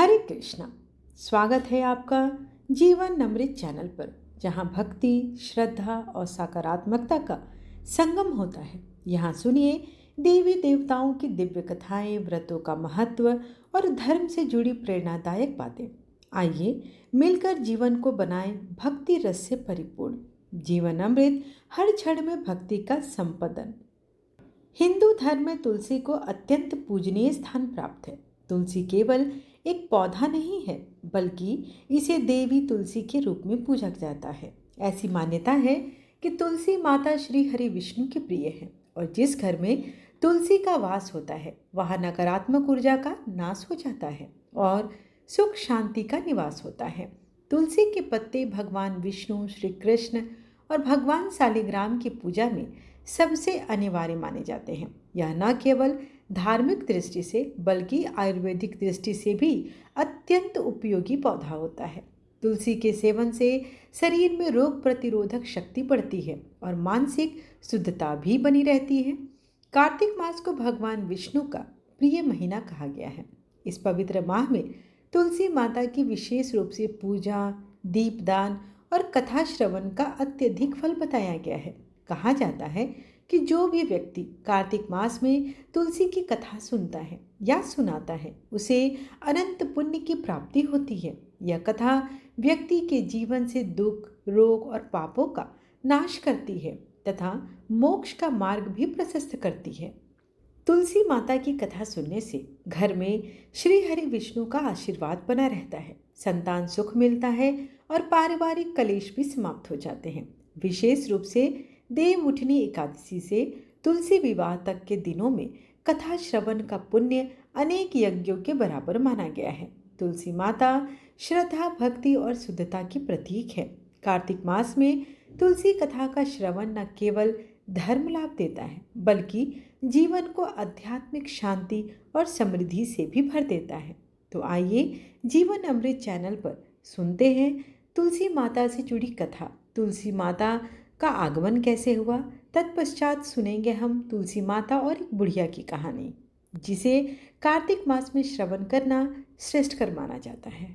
हरे कृष्णा। स्वागत है आपका जीवन अमृत चैनल पर, जहां भक्ति, श्रद्धा और सकारात्मकता का संगम होता है। यहाँ सुनिए देवी देवताओं की दिव्य कथाएं, व्रतों का महत्व और धर्म से जुड़ी प्रेरणादायक बातें। आइए मिलकर जीवन को बनाएं भक्ति रस से परिपूर्ण। जीवन अमृत, हर क्षण में भक्ति का संपदन। हिंदू धर्म में तुलसी को अत्यंत पूजनीय स्थान प्राप्त है। तुलसी केवल एक पौधा नहीं है, बल्कि इसे देवी तुलसी के रूप में पूजा जाता है। ऐसी मान्यता है कि तुलसी माता श्री हरि विष्णु की प्रिय है और जिस घर में तुलसी का वास होता है वहाँ नकारात्मक ऊर्जा का नाश हो जाता है और सुख शांति का निवास होता है। तुलसी के पत्ते भगवान विष्णु, श्री कृष्ण और भगवान शालिग्राम की पूजा में सबसे अनिवार्य माने जाते हैं। यह न केवल धार्मिक दृष्टि से बल्कि आयुर्वेदिक दृष्टि से भी अत्यंत उपयोगी पौधा होता है। तुलसी के सेवन से शरीर में रोग प्रतिरोधक शक्ति बढ़ती है और मानसिक शुद्धता भी बनी रहती है। कार्तिक मास को भगवान विष्णु का प्रिय महीना कहा गया है। इस पवित्र माह में तुलसी माता की विशेष रूप से पूजा, दीपदान और कथा श्रवण का अत्यधिक फल बताया गया है। कहा जाता है कि जो भी व्यक्ति कार्तिक मास में तुलसी की कथा सुनता है या सुनाता है, उसे अनंत पुण्य की प्राप्ति होती है। यह कथा व्यक्ति के जीवन से दुख, रोग और पापों का नाश करती है तथा मोक्ष का मार्ग भी प्रशस्त करती है। तुलसी माता की कथा सुनने से घर में श्री हरि विष्णु का आशीर्वाद बना रहता है, संतान सुख मिलता है और पारिवारिक कलेश भी समाप्त हो जाते हैं। विशेष रूप से देव उठनी एकादशी से तुलसी विवाह तक के दिनों में कथा श्रवण का पुण्य अनेक यज्ञों के बराबर माना गया है। तुलसी माता श्रद्धा, भक्ति और शुद्धता की प्रतीक है। कार्तिक मास में तुलसी कथा का श्रवण न केवल धर्म लाभ देता है, बल्कि जीवन को आध्यात्मिक शांति और समृद्धि से भी भर देता है। तो आइए जीवन अमृत चैनल पर सुनते हैं तुलसी माता से जुड़ी कथा। तुलसी माता का आगमन कैसे हुआ, तत्पश्चात सुनेंगे हम तुलसी माता और एक बुढ़िया की कहानी, जिसे कार्तिक मास में श्रवण करना श्रेष्ठकर माना जाता है।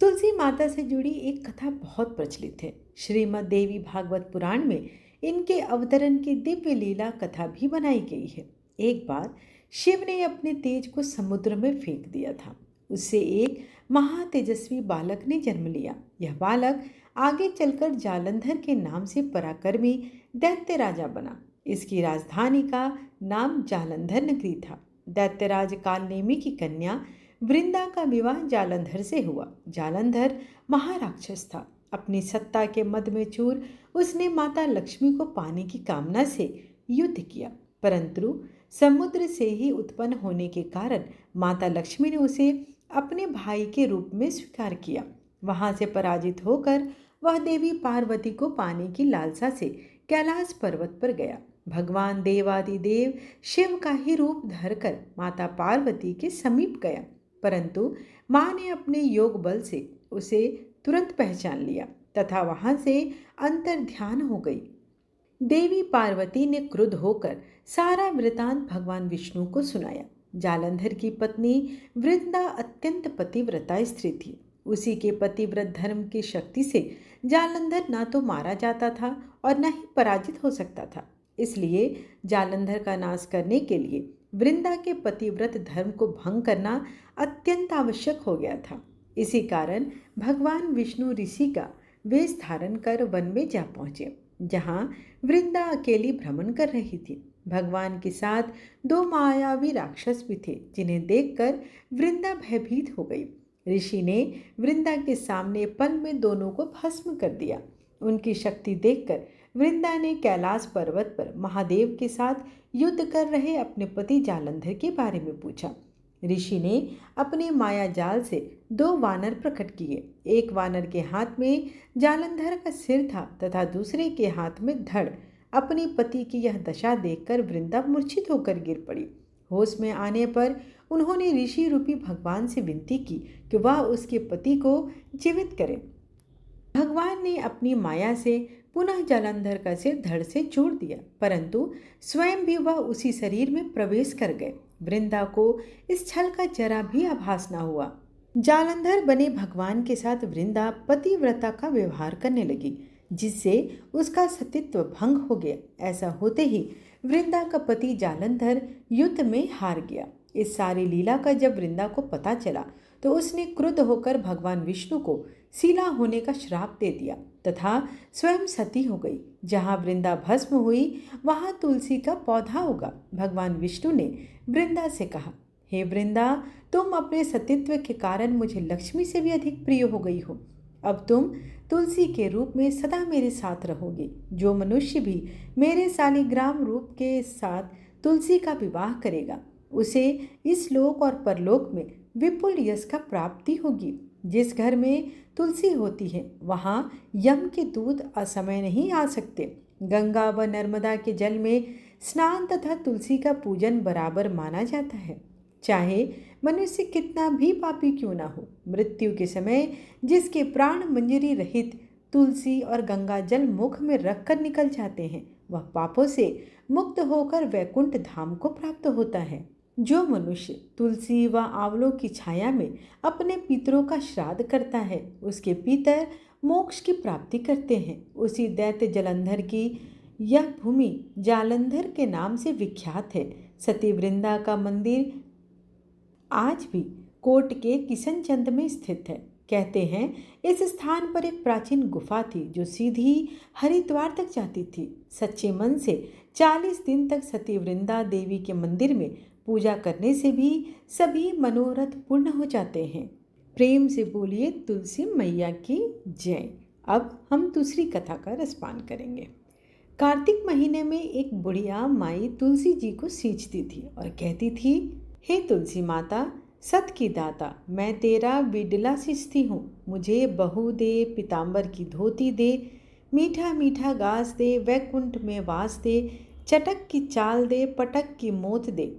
तुलसी माता से जुड़ी एक कथा बहुत प्रचलित है। श्रीमद् देवी भागवत पुराण में इनके अवतरण की दिव्य लीला कथा भी बनाई गई है। एक बार शिव ने अपने तेज को समुद्र में फेंक दिया था। उससे एक महातेजस्वी बालक ने जन्म लिया। यह बालक आगे चलकर जालंधर के नाम से पराक्रमी दैत्य राजा बना। इसकी राजधानी का नाम जालंधर नगरी था। दैत्यराज कालनेमी की कन्या वृंदा का विवाह जालंधर से हुआ। जालंधर महाराक्षस था। अपनी सत्ता के मद में चूर उसने माता लक्ष्मी को पाने की कामना से युद्ध किया, परंतु समुद्र से ही उत्पन्न होने के कारण माता लक्ष्मी ने उसे अपने भाई के रूप में स्वीकार किया। वहां से पराजित होकर वह देवी पार्वती को पाने की लालसा से कैलाश पर्वत पर गया। भगवान देवादिदेव शिव का ही रूप धरकर माता पार्वती के समीप गया, परंतु माँ ने अपने योग बल से उसे तुरंत पहचान लिया तथा वहां से अंतर ध्यान हो गई। देवी पार्वती ने क्रुद्ध होकर सारा वृतांत भगवान विष्णु को सुनाया। जालंधर की पत्नी वृंदा अत्यंत पतिव्रता स्त्री थी। उसी के पतिव्रत धर्म की शक्ति से जालंधर न तो मारा जाता था और न ही पराजित हो सकता था। इसलिए जालंधर का नाश करने के लिए वृंदा के पतिव्रत धर्म को भंग करना अत्यंत आवश्यक हो गया था। इसी कारण भगवान विष्णु ऋषि का वेश धारण कर वन में जा पहुंचे, जहां वृंदा अकेली भ्रमण कर रही थी। भगवान के साथ दो मायावी राक्षस भी थे, जिन्हें देखकर वृंदा भयभीत हो गई। ऋषि ने वृंदा के सामने पल में दोनों को भस्म कर दिया। उनकी शक्ति देखकर वृंदा ने कैलाश पर्वत पर महादेव के साथ युद्ध कर रहे अपने पति जालंधर के बारे में पूछा। ऋषि ने अपने माया जाल से दो वानर प्रकट किए। एक वानर के हाथ में जालंधर का सिर था तथा दूसरे के हाथ में धड़। अपने पति की यह दशा देखकर वृंदा मूर्छित होकर गिर पड़ी। होश में आने पर उन्होंने ऋषि रूपी भगवान से विनती की कि वह उसके पति को जीवित करें। भगवान ने अपनी माया से पुनः जालंधर का सिर धड़ से जोड़ दिया, परंतु स्वयं भी वह उसी शरीर में प्रवेश कर गए। वृंदा को इस छल का जरा भी आभास न हुआ। जालंधर बने भगवान के साथ वृंदा पतिव्रता का व्यवहार करने लगी, जिससे उसका सतीत्व भंग हो गया। ऐसा होते ही वृंदा का पति जालंधर युद्ध में हार गया। इस सारी लीला का जब वृंदा को पता चला तो उसने क्रुद्ध होकर भगवान विष्णु को सीला होने का श्राप दे दिया तथा स्वयं सती हो गई। जहाँ वृंदा भस्म हुई वहाँ तुलसी का पौधा उगा। भगवान विष्णु ने वृंदा से कहा, हे वृंदा, तुम अपने सतीत्व के कारण मुझे लक्ष्मी से भी अधिक प्रिय हो गई हो। अब तुम तुलसी के रूप में सदा मेरे साथ रहोगे। जो मनुष्य भी मेरे शालिग्राम रूप के साथ तुलसी का विवाह करेगा उसे इस लोक और परलोक में विपुल यश का प्राप्ति होगी। जिस घर में तुलसी होती है वहाँ यम के दूत असमय नहीं आ सकते। गंगा व नर्मदा के जल में स्नान तथा तुलसी का पूजन बराबर माना जाता है। चाहे मनुष्य कितना भी पापी क्यों ना हो, मृत्यु के समय जिसके प्राण मंजरी रहित तुलसी और गंगा जल मुख में रखकर निकल जाते हैं, वह पापों से मुक्त होकर वैकुंठ धाम को प्राप्त होता है। जो मनुष्य तुलसी व आंवलों की छाया में अपने पितरों का श्राद्ध करता है, उसके पितर मोक्ष की प्राप्ति करते हैं। उसी दैत्य जलंधर की यह भूमि जालंधर के नाम से विख्यात है। सती वृंदा का मंदिर आज भी कोट के किशनचंद में स्थित है। कहते हैं इस स्थान पर एक प्राचीन गुफा थी जो सीधी हरिद्वार तक जाती थी। सच्चे मन से 40 दिन तक सती वृंदा देवी के मंदिर में पूजा करने से भी सभी मनोरथ पूर्ण हो जाते हैं। प्रेम से बोलिए तुलसी मैया की जय। अब हम दूसरी कथा का रसपान करेंगे। कार्तिक महीने में एक बुढ़िया माई तुलसी जी को सींचती थी और कहती थी, हे तुलसी माता, सत की दाता, मैं तेरा बिडला सींचती हूँ। मुझे बहू दे, पीताम्बर की धोती दे, मीठा मीठा घास दे, वैकुंठ में वास दे, चटक की चाल दे, पटक की मोत दे,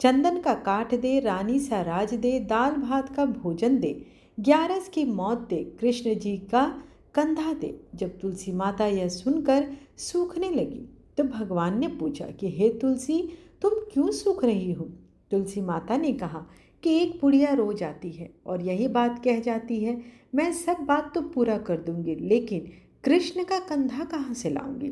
चंदन का काठ दे, रानी सा राज दे, दाल भात का भोजन दे, 11 की मौत दे, कृष्ण जी का कंधा दे। जब तुलसी माता यह सुनकर सूखने लगी तो भगवान ने पूछा कि हे तुलसी, तुम क्यों सूख रही हो? तुलसी माता ने कहा कि एक बुढ़िया रोज आती है और यही बात कह जाती है, मैं सब बात तो पूरा कर दूंगी, लेकिन कृष्ण का कंधा कहाँ से लाऊंगी?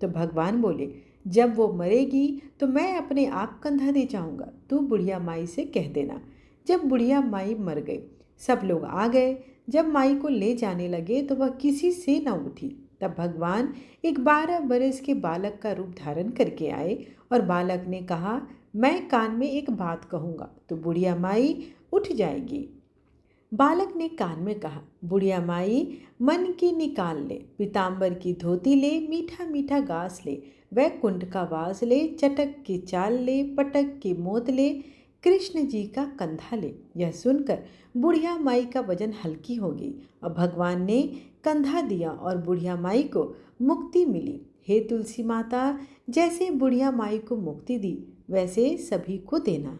तो भगवान बोले, जब वो मरेगी तो मैं अपने आप कंधा दे जाऊंगा, तू बुढ़िया माई से कह देना। जब बुढ़िया माई मर गई, सब लोग आ गए। जब माई को ले जाने लगे तो वह किसी से न उठी। तब भगवान एक 12 बरस के बालक का रूप धारण करके आए और बालक ने कहा, मैं कान में एक बात कहूँगा तो बुढ़िया माई उठ जाएगी। बालक ने कान में कहा, बुढ़िया माई मन की निकाल ले, पीताम्बर की धोती ले, मीठा मीठा घास ले, वैकुंठ का वास ले, चटक की चाल ले, पटक की मोत ले, कृष्ण जी का कंधा ले। यह सुनकर बुढ़िया माई का वजन हल्की हो गई और भगवान ने कंधा दिया और बुढ़िया माई को मुक्ति मिली। हे तुलसी माता, जैसे बुढ़िया माई को मुक्ति दी वैसे सभी को देना।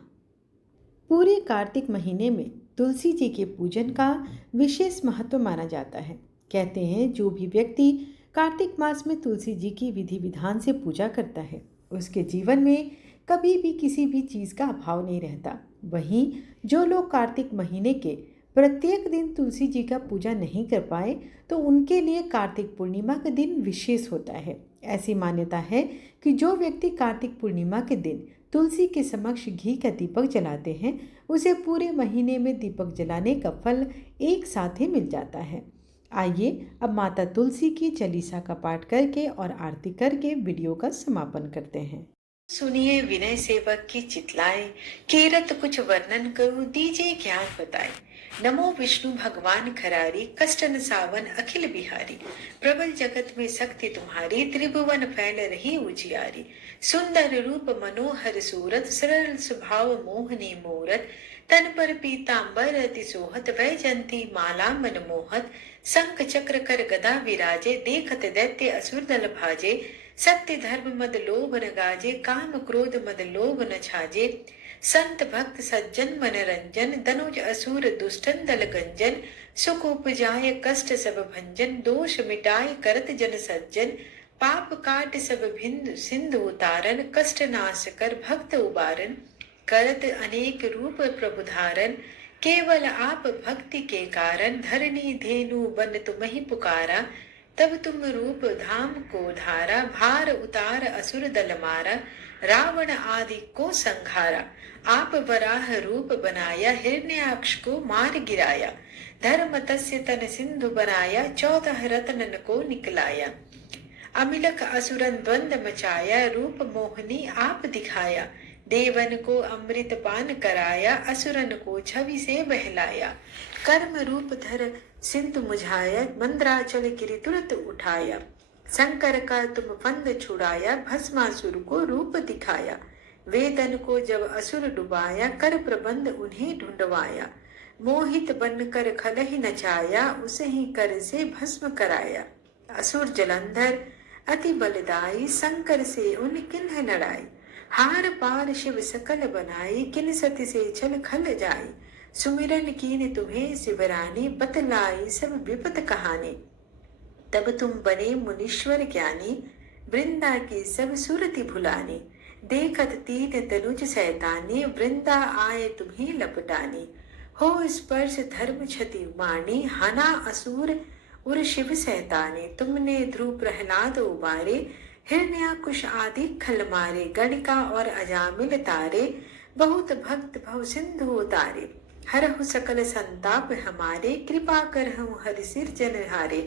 पूरे कार्तिक महीने में तुलसी जी के पूजन का विशेष महत्व माना जाता है। कहते हैं जो भी व्यक्ति कार्तिक मास में तुलसी जी की विधि विधान से पूजा करता है उसके जीवन में कभी भी किसी भी चीज़ का अभाव नहीं रहता। वहीं जो लोग कार्तिक महीने के प्रत्येक दिन तुलसी जी का पूजा नहीं कर पाए तो उनके लिए कार्तिक पूर्णिमा का दिन विशेष होता है। ऐसी मान्यता है कि जो व्यक्ति कार्तिक पूर्णिमा के दिन तुलसी के समक्ष घी का दीपक जलाते हैं उसे पूरे महीने में दीपक जलाने का फल एक साथ ही मिल जाता है। आइए अब माता तुलसी की चालीसा का पाठ करके और आरती करके वीडियो का समापन करते हैं। सुनिए विनय सेवक की चितलाए, कीरत कुछ वर्णन करूं, दीजिए ज्ञान बताए। नमो विष्णु भगवान खरारी, कष्टन सावन अखिल बिहारी। प्रबल जगत में शक्ति तुम्हारी, त्रिभुवन फैल रही उजियारी। सुंदर रूप मनोहर सूरत, सरल स्वभाव मोहनी मूरत। तन पर पीताम्बर अति सोहत, वैजंती माला मनमोहत। शंख चक्र कर गदा विराजे, देखत दैत्य असुर दल भाजे। सत्य धर्म मद लोभ न गाजे, काम क्रोध मद लोभ न छाजे। संत भक्त सज्जन मनरंजन, दनुज असुर दुष्टन दल गंजन। सुख उपजाय कष्ट सब भंजन, दोष मिटाय करत जन सज्जन। पाप काट सब भिन्न सिंधु उतारन, कष्ट नाश कर भक्त उबारन। करत अनेक रूप प्रभु धारन, केवल आप भक्ति के कारण धरनी धेनु बन तुम ही पुकारा। तब तुम रूप धाम को धारा, भार उतार असुर दल मारा। रावण आदि को संहारा, आप वराह रूप बनाया। हिरण्याक्ष को मार गिराया, धर्म तस्य तन सिंधु बनाया। 14 रत्नन को निकलाया, अमिलक असुरन द्वंद मचाया। रूप मोहनी आप दिखाया, देवन को अमृत पान कराया। असुरन को छवि से बहलाया, कर्म रूप धर सिंधु मुझाया। मंद्राचल गिरि तुरत उठाया, शंकर का तुम फंद छुड़ाया। भस्मासुर को रूप दिखाया, वेदन को जब असुर डुबाया। कर प्रबंध उन्हें ढूंढवाया, मोहित बनकर खल ही नचाया। उसे ही कर से भस्म कराया, असुर जलंधर अति बलदाई। शंकर से उन किन्ह लड़ाई, हार पार शिव सकल बनाई। किन सति से छल खल जाई, सुमिरन कीन तुम्हें शिवरानी। बतलाई सब विपत कहानी, तब तुम बने मुनीश्वर ज्ञानी। वृंदा की सब सुरति भुलानी, देखत तीन तनुज सैतानी। वृंदा आए तुम्हें लपटानी, हो स्पर्श धर्म क्षति मानी। हना असुर उर शिव सैताने, तुमने ध्रुव प्रहलाद उबारे। हिरण्याकुश आदि खल मारे, गणिका और अजामिल तारे। बहुत भक्त भव सिंधु उतारे, हरहु सकल संताप हमारे। कृपा करहु हरि सिर जनहारे,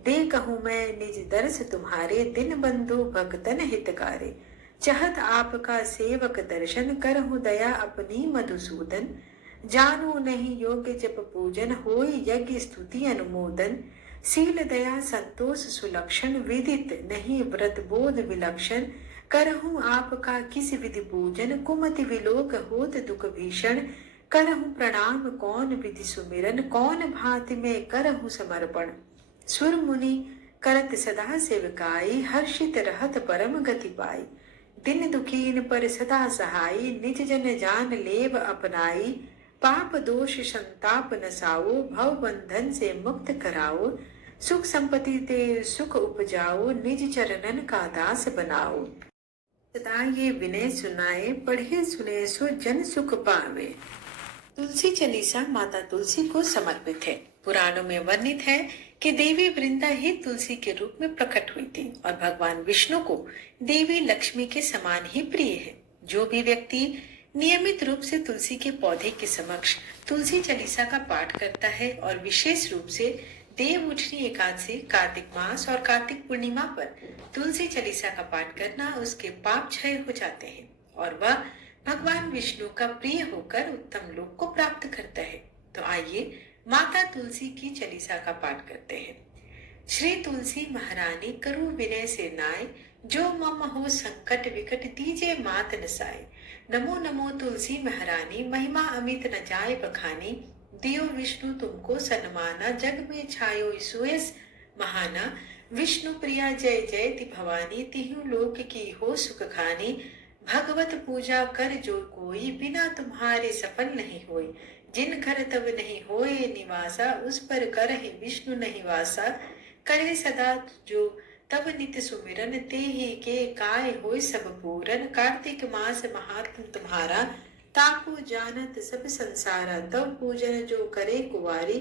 दे कहूँ मैं निज दर्श तुम्हारे। दिन बंधु भक्तन हितकारे, चाहत आपका सेवक दर्शन। करहु दया अपनी मधुसूदन, जानो नहीं योग्य जप पूजन। होई यज्ञ स्तुति अनुमोदन, शील दया संतोष सुलक्षण। विदित नहीं व्रत बोध विलक्षण, करहूँ आपका किस विधि पूजन। कुमति विलोक होत दुख भीषण, करहूँ प्रणाम कौन विधि सुमिरन। कौन भांति में करहूँ समर्पण, सुर मुनि करत सदा सेवकाई। हर्षित रहत परम गति पाई, दिन दुखीन पर सदा सहाई। निज जन जान लेव अपनाई, पाप दोष संताप नसाओ। भव बंधन से मुक्त कराओ, सुख संपत्ति ते सुख उपजाओ। निज चरणन का दास बनाओ, सदा ये विनय सुनाए। पढ़े सुने सो जन सुख पावे। तुलसी चालीसा माता तुलसी को समर्पित है। पुराणों में वर्णित है कि देवी वृंदा ही तुलसी के रूप में प्रकट हुई थी और भगवान विष्णु को देवी लक्ष्मी के समान ही प्रिय है। जो भी व्यक्ति नियमित रूप से तुलसी के पौधे के समक्ष तुलसी चालीसा का पाठ करता है और विशेष रूप से देव उठनी एकादशी, कार्तिक मास और कार्तिक पूर्णिमा पर तुलसी चालीसा का पाठ करना, उसके पाप क्षय हो जाते हैं और वह भगवान विष्णु का प्रिय होकर उत्तम लोक को प्राप्त करता है। तो आइए माता तुलसी की चालीसा का पाठ करते हैं। श्री तुलसी महारानी करु विनय से नाय, जो मम हो संकट विकट दीजे मात नसाए। नमो नमो तुलसी महारानी, महिमा अमित न जाए बखानी। दियो विष्णु तुमको सन्माना, जग में छायो सुयस महाना। विष्णु प्रिया जय जयति भवानी, तिहु लोक की हो सुख खानी। भगवत पूजा कर जो कोई, बिना तुम्हारे सफल नहीं होई। जिन घर तब नहीं होए निवासा, उस पर करहि विष्णु नहीं वासा। करे सदा जो तब नित सुमिरन, ते ही के काय होय सब पूरन। कार्तिक मास महात्म तुम्हारा, ताको जानत सब संसारा। तब पूजन जो करे कुवारी,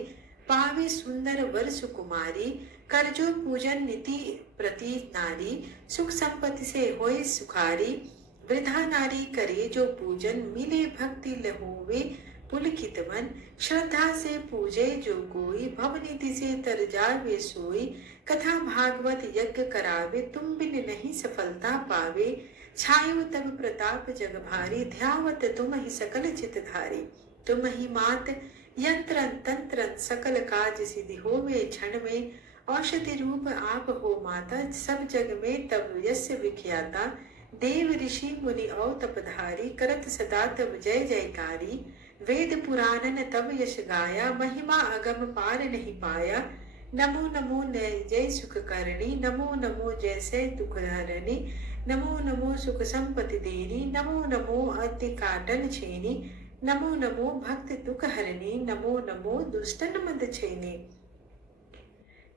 पावे सुंदर वर सुकुमारी। कर जो पूजन नीति प्रति नारी, सुख संपत्ति से होय सुखारी। वृद्धा नारी करे जो पूजन, मिले भक्ति लहोवे पुलकित मन। श्रद्धा से पूजे जो कोई, भवनिधि से तर जावे सोई। कथा भागवत यज्ञ करावे, तुम बिन नहीं सफलता पावे। छायो तब प्रताप जग भारी, ध्यावत तुम ही सकल चितधारी। तुम ही मात यंत्र तंत्र सकल काज सिद्धि होवे क्षण में। औषधि रूप आप हो माता, सब जग में तब यस्य विख्याता। देव ऋषि मुनि औ तपधारी, करत सदा तब जय जयकारी। वेद पुराणन तब यश गाया, महिमा अगम पार नहीं पाया। नमो नमो जय सुख करणी, नमो नमो जय से दुख हरणी। नमो नमो सुख संपत्ति देनी, नमो नमो अति काटन छेनी। नमो नमो भक्त दुख हरणी, नमो नमो दुष्टन मद छेनी।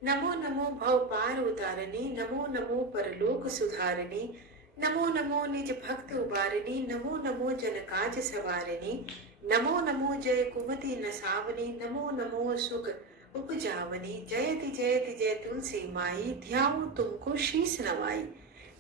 नमो नमो भव पार उतारणी, नमो नमो परलोक सुधारणी। नमो नमो निज भक्त उबारणी, नमो नमो जन काज सवारणी। नमो नमो जय कुमति नसावनी, नमो नमो सुख उपजावनी। जयति जयति जय तुलसी माई, ध्याऊं तुमको शीस नवाई।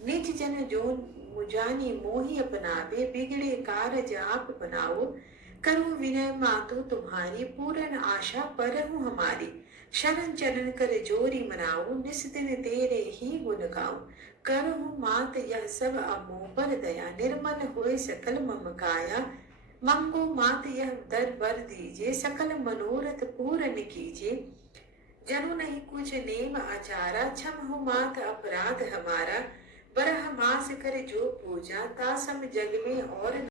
निज जन जो मुजानी मोहि अपनावे, बिगड़े कारज आप बनाओ। करूं विनय मातु तुम्हारी, पूरन आशा परहु हमारी। शरण चरण कर जोरी मनाओ, निस दिन तेरे ही गुण गाऊं। करहु मात यह सब अमोह पर दया, निर्मल होए सकल मम काया। मंगो मात यह दर बर दीजिए, सकल मनोरथ पूर्ण कीजिए। जनु नहीं कुछ नेम आचारा, क्षम हो मात अपराध हमारा। बरह मास कर जो पूजा, तासम जग में और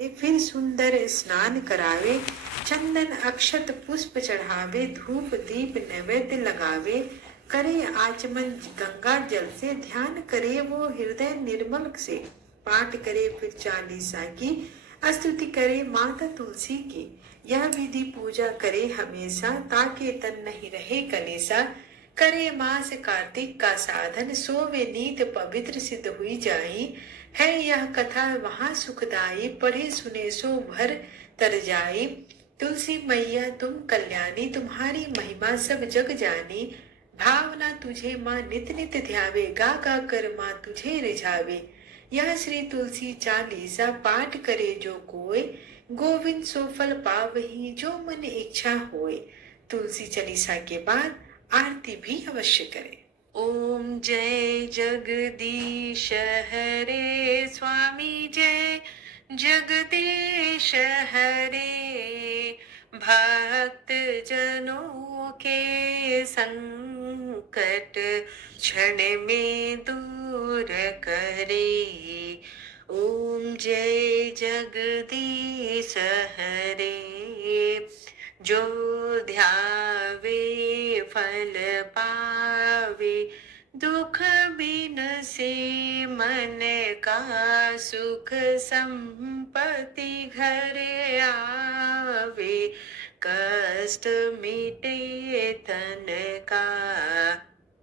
फिर सुंदर स्नान करावे। चंदन अक्षत पुष्प चढ़ावे, धूप दीप नैवेद्य लगावे। करे आचमन गंगा जल से, ध्यान करे वो हृदय निर्मल से। पाठ करे फिर चालीसा की, स्तुति करे माता तुलसी की। यह विधि पूजा करे हमेशा, ताके तन नहीं रहे कलेसा। करे मास कार्तिक का साधन, सोवे नीत पवित्र सिद्ध हुई जाई। है यह कथा वहां सुखदाई, पढ़े सुने सो भर तर जाई। तुलसी मैया तुम कल्याणी, तुम्हारी महिमा सब जग जानी। भावना तुझे माँ नित नित ध्यावे, गा गा कर माँ तुझे रिझावे। यह श्री तुलसी चालीसा पाठ करे जो कोय, गोविंद सो फल पावही जो मन इच्छा होय। तुलसी चालीसा के बाद आरती भी अवश्य करें। ओम जय जगदीश हरे, स्वामी जय जगदीश हरे। भक्त जनों के संकट क्षण में दूर करे। ओम जय जगदीश हरे। जो ध्यावे फल पावे, दुख बिन से मन का सुख संपत्ति घर आवे। कष्ट मिटे तन का,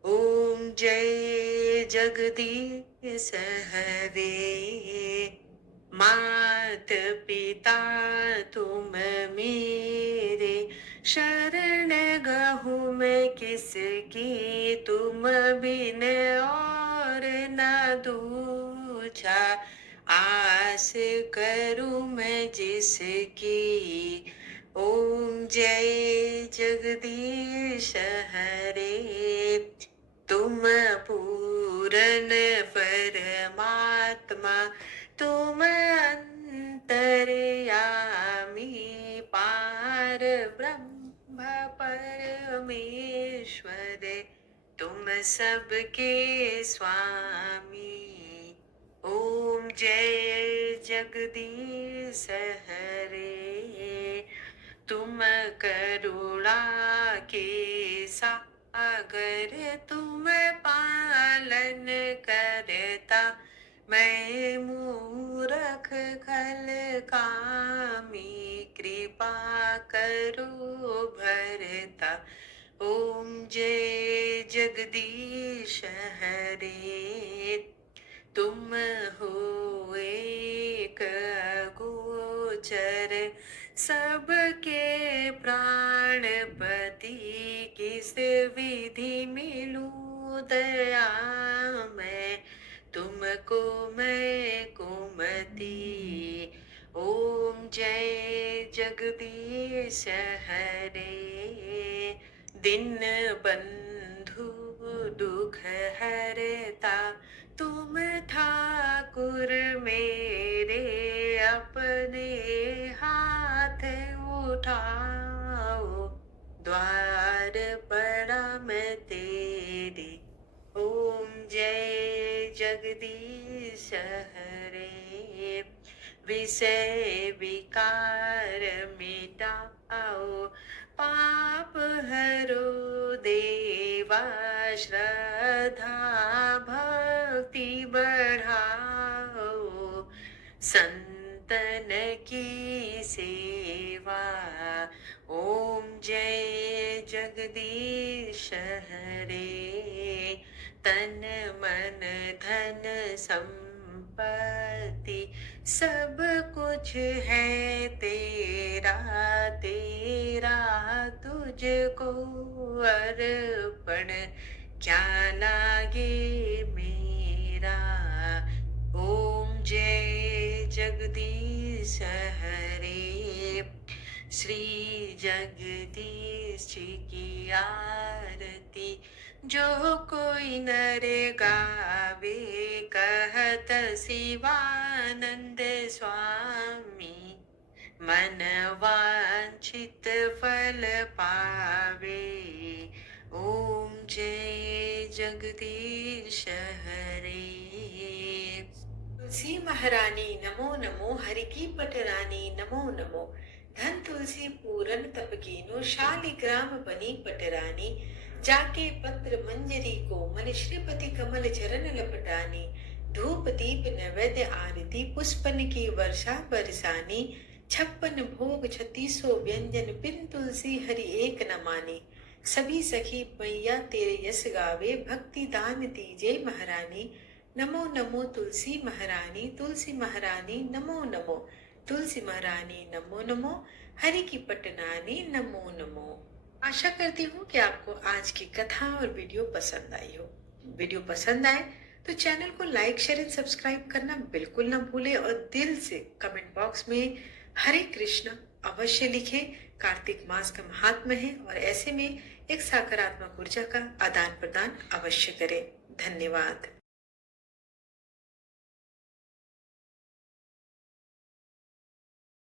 ओम जय जगदीश हरे। मात पिता तुम मेरे, शरण गहूँ मैं किसकी। तुम बिन और न दूजा, आस करूँ मैं जिसकी। ओम जय जगदीश हरे। तुम पूरन परमात्मा, तुम अंतर्यामी। पार ब्रह्म परमेश्वर, तुम सबके स्वामी। ओम जय जगदीश हरे। तुम करुणा के सागर, तुम पालन करता। मैं मूरख खल कामी, कृपा करो भरता। ओम जय जगदीश हरे। तुम हो एक गोचर, सबके प्राणपति। किस विधि मिलूं दया मैं, तुमको मैं कुमति। ओम जय जगदीश हरे। दिन बंधु दुख हरता, तुम ठाकुर मेरे। अपने हाथ उठाओ, द्वार पड़ा मैं तेरे। ओम जय जगदीश हरे। विषय विकार मिटाओ, पाप हरो देवा। श्रद्धा भक्ति बढ़ाओ, संतन की सेवा। ओम जय जगदीश हरे। तन मन धन संपत्ति, सब कुछ है तेरा, तेरा तुझको अर्पण क्या लागे मेरा। ओम जय जगदीश हरे, श्री जगदीश जी की आरती। जो कोई नर गावे कहत शिवानंद स्वामी, मन वांछित फल पावे। ओम जय जगदीश हरे। तुलसी महारानी नमो नमो, हरि की पटरानी नमो नमो। धन तुलसी पूरन तप कीनो, शालिग्राम बनी पटरानी। जाके पत्र मंजरी को मन, श्रीपति कमल चरण लपटानी। धूप दीप नैवेद्य आरती, पुष्पन की वर्षा बरसानी। 56 भोग 3600 व्यंजन, बिन तुलसी हरि एक न मानी। सभी सखी मैया तेरे यश गावे, भक्ति दान दीजे महारानी। नमो नमो तुलसी महारानी, तुलसी महारानी नमो नमो। तुलसी महारानी नमो नमो, हरि की पटनानी नमो नमो। आशा करती हूँ कि आपको आज की कथा और वीडियो पसंद आई हो। वीडियो पसंद आए तो चैनल को लाइक शेयर एंड सब्सक्राइब करना बिल्कुल ना भूले, और दिल से कमेंट बॉक्स में हरे कृष्ण अवश्य लिखें। कार्तिक मास का महात्म्य है और ऐसे में एक सकारात्मक ऊर्जा का आदान प्रदान अवश्य करें। धन्यवाद।